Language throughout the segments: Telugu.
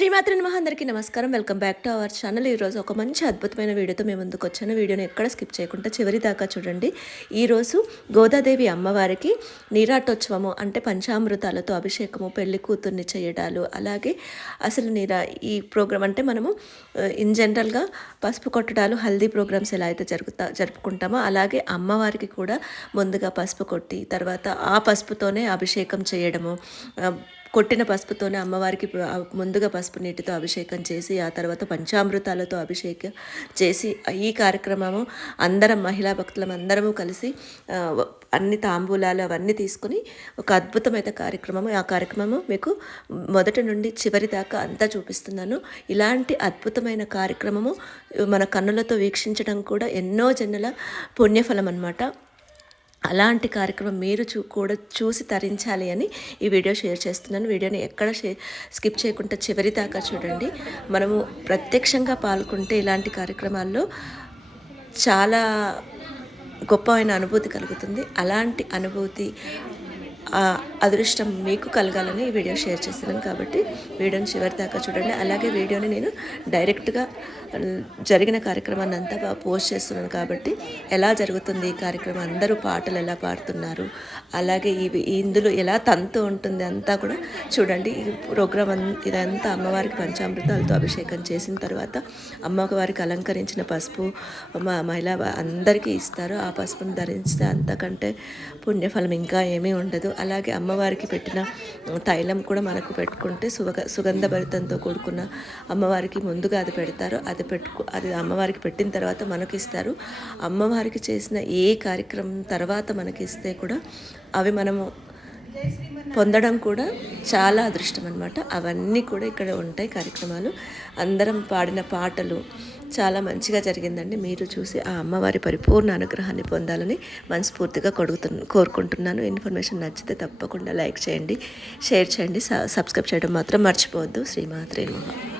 శ్రీమాత్రి నమ. అందరికీ నమస్కారం. Welcome back to our channel ఈరోజు ఒక మంచి అద్భుతమైన వీడియోతో మేము ముందుకు వచ్చాను. వీడియోని ఎక్కడ స్కిప్ చేయకుండా చివరి దాకా చూడండి. ఈరోజు గోదాదేవి అమ్మవారికి నీరాటోత్సవము అంటే పంచామృతాలతో అభిషేకము పెళ్ళి కూతుర్ని చేయడాలు అలాగే అసలు నీరా ఈ ప్రోగ్రామ్ అంటే మనము ఇన్ జనరల్గా పసుపు కొట్టడాలు హల్దీ ప్రోగ్రామ్స్ ఎలా అయితే జరుగుతా జరుపుకుంటామో అలాగే అమ్మవారికి కూడా ముందుగా పసుపు కొట్టి తర్వాత ఆ పసుపుతోనే అభిషేకం చేయడము కొట్టిన పసుపుతోనే అమ్మవారికి ముందుగా పసుపు నీటితో అభిషేకం చేసి ఆ తర్వాత పంచామృతాలతో అభిషేకం చేసి ఈ కార్యక్రమము అందరం మహిళా భక్తులం అందరము కలిసి అన్ని తాంబూలాలు అవన్నీ తీసుకుని ఒక అద్భుతమైన కార్యక్రమము. ఆ కార్యక్రమము మీకు మొదటి నుండి చివరి దాకా అంతా చూపిస్తున్నాను. ఇలాంటి అద్భుతమైన కార్యక్రమము మన కన్నులతో వీక్షించడం కూడా ఎన్నో జన్మల పుణ్యఫలం అనమాట అలాంటి కార్యక్రమం మీరు చూ కూడా చూసి తరించాలి అని ఈ వీడియో షేర్ చేస్తున్నాను. వీడియోని ఎక్కడ షే స్కిప్ చేయకుండా చివరి దాకా చూడండి. మనము ప్రత్యక్షంగా పాల్గొంటే ఇలాంటి కార్యక్రమాల్లో చాలా గొప్పమైన అనుభూతి కలుగుతుంది. అలాంటి అనుభూతి అదృష్టం మీకు కలగాలని ఈ వీడియో షేర్ చేస్తున్నాను కాబట్టి వీడియోని చివరి దాకా చూడండి. అలాగే వీడియోని నేను డైరెక్ట్గా జరిగిన కార్యక్రమాన్ని అంతా పోస్ట్ చేస్తున్నాను కాబట్టి ఎలా జరుగుతుంది ఈ కార్యక్రమం? అందరూ పాటలు ఎలా పాడుతున్నారు? అలాగే ఇవి ఇందులో ఎలా తంతు ఉంటుంది అంతా కూడా చూడండి. ఈ ప్రోగ్రామ్ అన్- ఇదంతా అమ్మవారికి పంచామృతాలతో అభిషేకం చేసిన తర్వాత అమ్మవారికి అలంకరించిన పసుపు మా మహిళ అందరికీ ఇస్తారు. ఆ పసుపును ధరించితే అంతకంటే పుణ్యఫలం ఇంకా ఏమీ ఉండదు. అలాగే అమ్మవారికి పెట్టిన తైలం కూడా మనకు పెట్టుకుంటే సుగ సుగంధభరితంతో కూడుకున్న అమ్మవారికి ముందుగా అది పెడతారు. అది పెట్టుకు అది అమ్మవారికి పెట్టిన తర్వాత మనకి ఇస్తారు అమ్మవారికి చేసిన ఏ కార్యక్రమం తర్వాత మనకి ఇస్తే కూడా అవి మనము పొందడం కూడా చాలా అదృష్టం అనమాట అవన్నీ కూడా ఇక్కడ ఉంటాయి కార్యక్రమాలు. అందరం పాడిన పాటలు చాలా మంచిగా జరిగిందండి. మీరు చూసి ఆ అమ్మవారి పరిపూర్ణ అనుగ్రహాన్ని పొందాలని మనస్ఫూర్తిగా కొడుగుతు కోరుకుంటున్నాను. ఇన్ఫర్మేషన్ నచ్చితే తప్పకుండా లైక్ చేయండి షేర్ చేయండి సబ్స్క్రైబ్ చేయడం మాత్రం మర్చిపోవద్దు. శ్రీమాత్రే మహా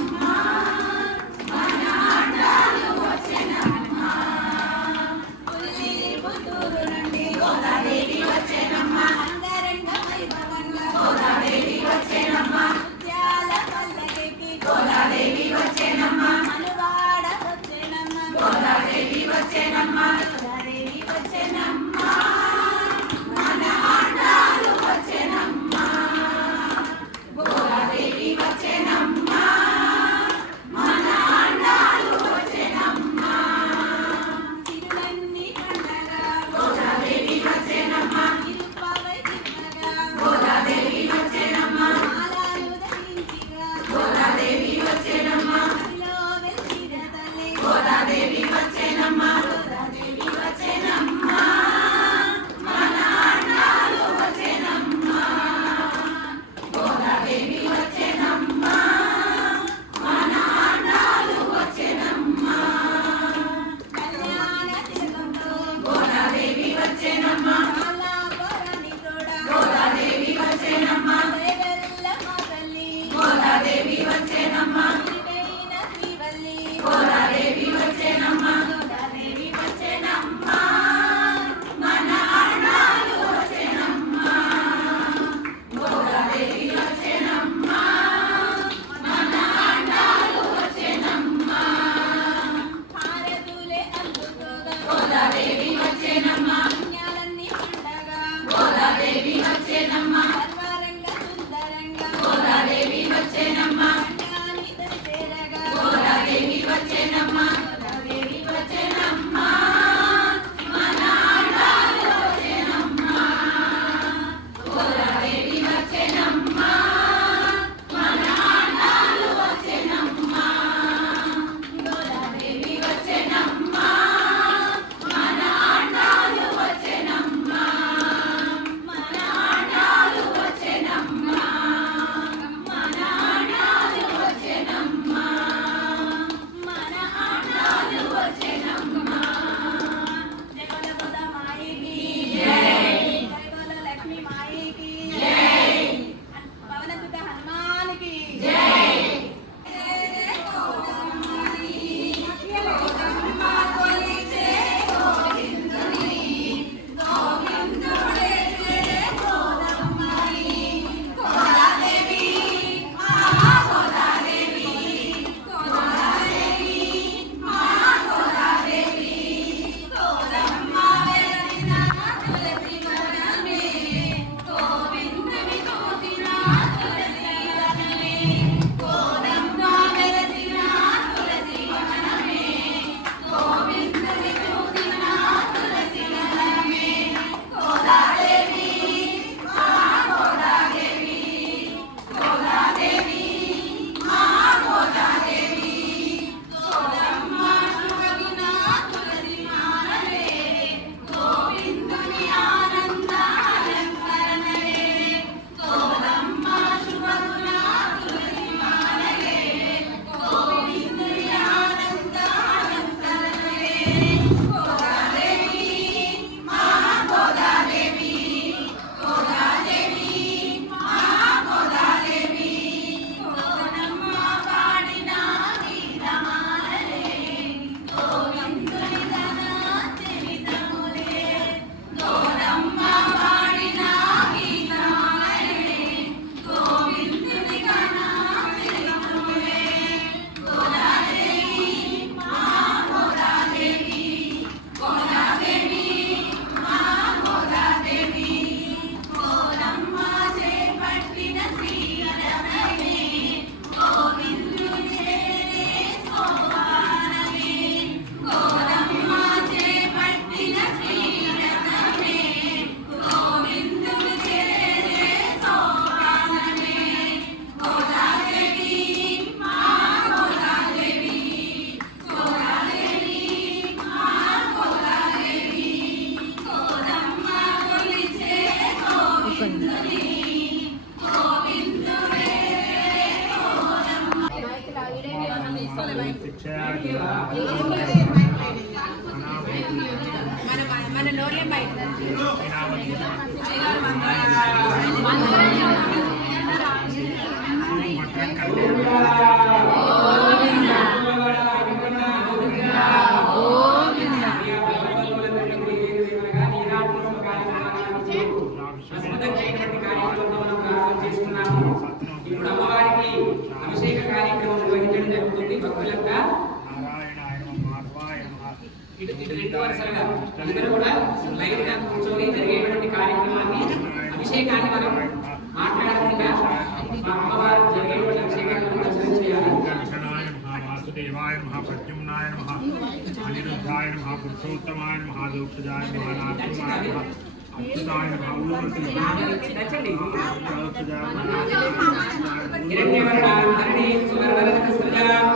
Thank you. వాసుదేవాయ నమః ప్రద్యుమ్నాయ నమః అనిరుద్ధాయ నమః పురుషోత్తమాయ నమః దోక్షజాయ నమః నారసింహాయ నమః అచ్యుతాయ నమః ఊర్వశి నచ్చండి దోక్షజాయ నమః హిరణ్యవర్ణాం హరిణీం సువర్ణరజతస్రజాం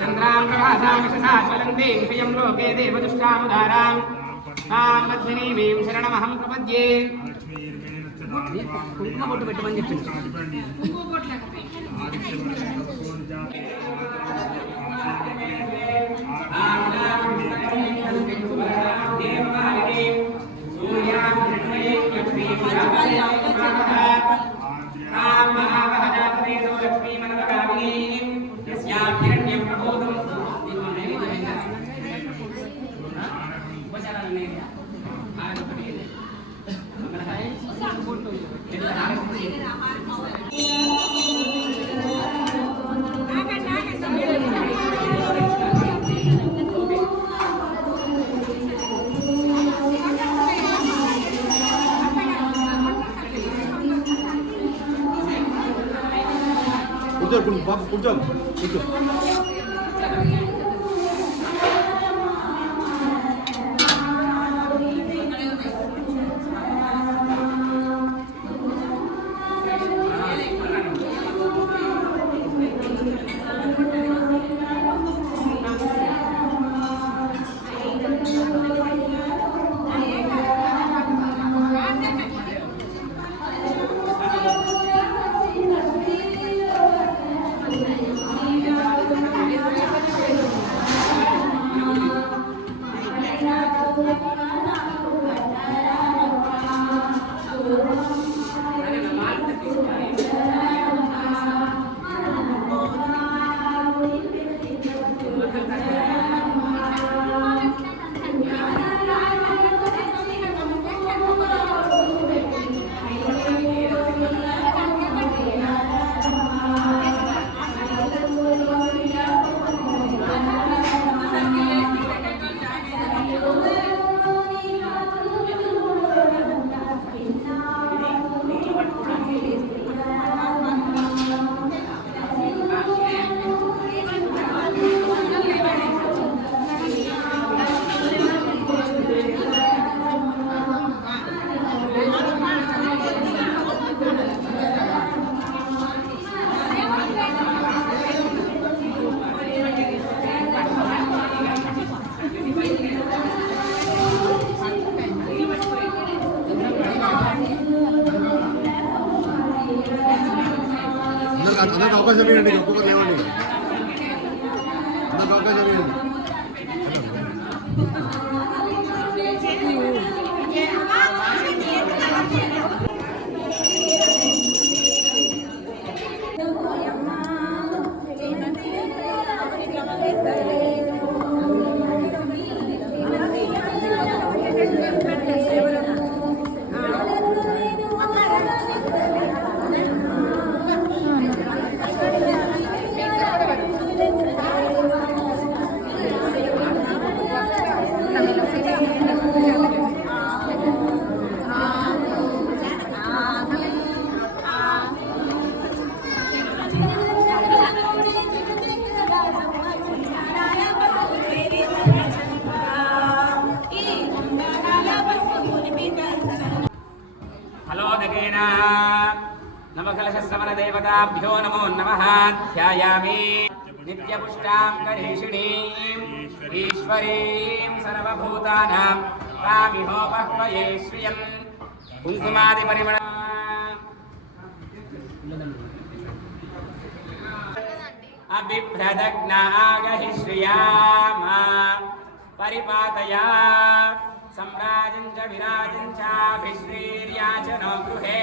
చంద్రాం ప్రభాసామిషాజ్వలంతే విషయం లోకే దేవదుష్టాముదారాం తాం పద్మినీమీం శరణమహం ప్రపద్యే కుంకుమ బొట్టు పెట్టమని చెప్పింది Amen. 골자 골자 골자 골자 చదివండి ఒక్కొక్కరు లేవండి. అందరికి అవకాశం ఇవ్వండి దేవతాభ్యో నమో నమః. ధ్యాయామి. నిత్యపుష్టాం కరీషిణీం ఈశ్వరీం సర్వభూతానాం. రామిహోపహ్వయే శ్రియం. కుంకుమాది పరిమళ అభిభ్రదగ్నాగహి శ్రియామా పరిపాతయా. సమ్రాజం చ విరాజం చాభిశ్రీర్యాచనో గృహే.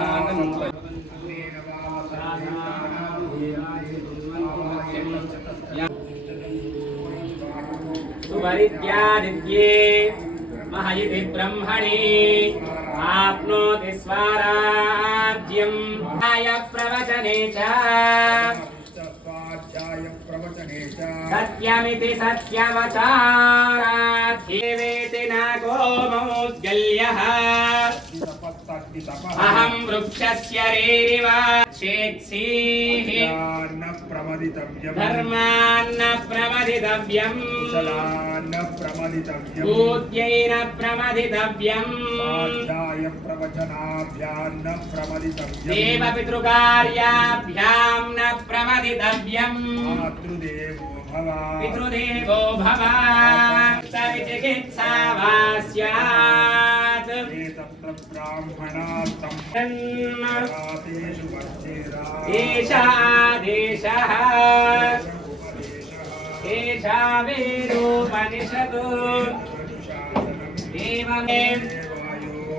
सुवरिद्यादित्ये महयिति ब्रह्मणि आप्नोति स्वाराज्यम् आय प्रवचने च स्वाध्याय प्रवचने च सत्यमिति सत्यवचाराध्येवेति न गोमौद्गल्यः तपस्तद्वितपः अहं वृक्षस्य रेरिव चेत्सीः न प्रमदितव्यम् धर्मान्न प्रमदितव्यम् कुशलान्न प्रमदितव्यम् पूज्यैन प्रमदितव्यम् स्वाध्याय प्रवचनाभ्यान्न प्रमदितव्यम् देवपितृकार्याभ्यां न प्रमदितव्यम् मातृदेवो भव पितृदेवो भव सविचिकित्सा वा स्यात् एतत्र ब्राह्मणार्थम् रातेषु वर्षेरा एषा देशः उपदेशः एषा वेदोपनिषत् एवमेव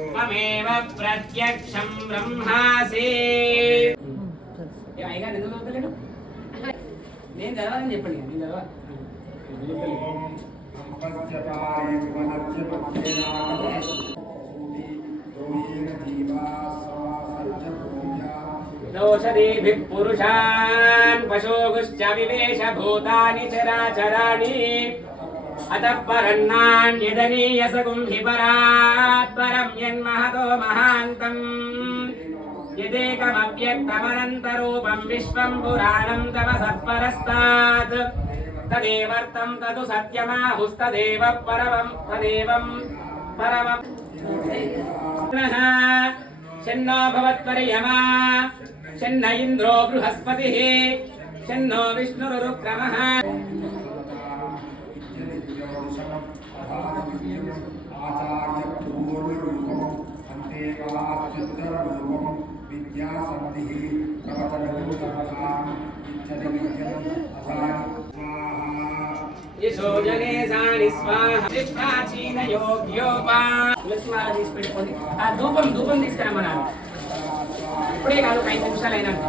त्वमेव प्रत्यक्षं ब्रह्मासि అయ్యగారు ఎందుకు చదువుతలేడు నేను చదవాలని చెప్పండి నేను చదవాలి అంబస్య षधीभिः पुरुषान् पशोगुश्च विवेश भूतानि चराचराणि अतः परन्नान्यदनीयसगुं हि परात् परं यन्महतो महान्तम् यदेकमव्यक्तमनन्तरूपं विश्वं पुराणं तव सत्परस्तात् तदेवर्तं तदु सत्यमाहुस्तदेव परमं तदेवं परमम् शन्नो भवत्पर्यमा शन्न इन्द्रो बृहस्पतिः शन्नो विष्णुरुक्रमः विद्यासन्धिः प्रवचनरूपमताम् इच्छति विद्यम् असानि తులసిమాల తీసి పెట్టుకొని ఆ ధూపం ధూపం తీసుకురమ్మన్నాను ఇప్పుడే కాదు ఒక ఐదు నిమిషాలు అయినాక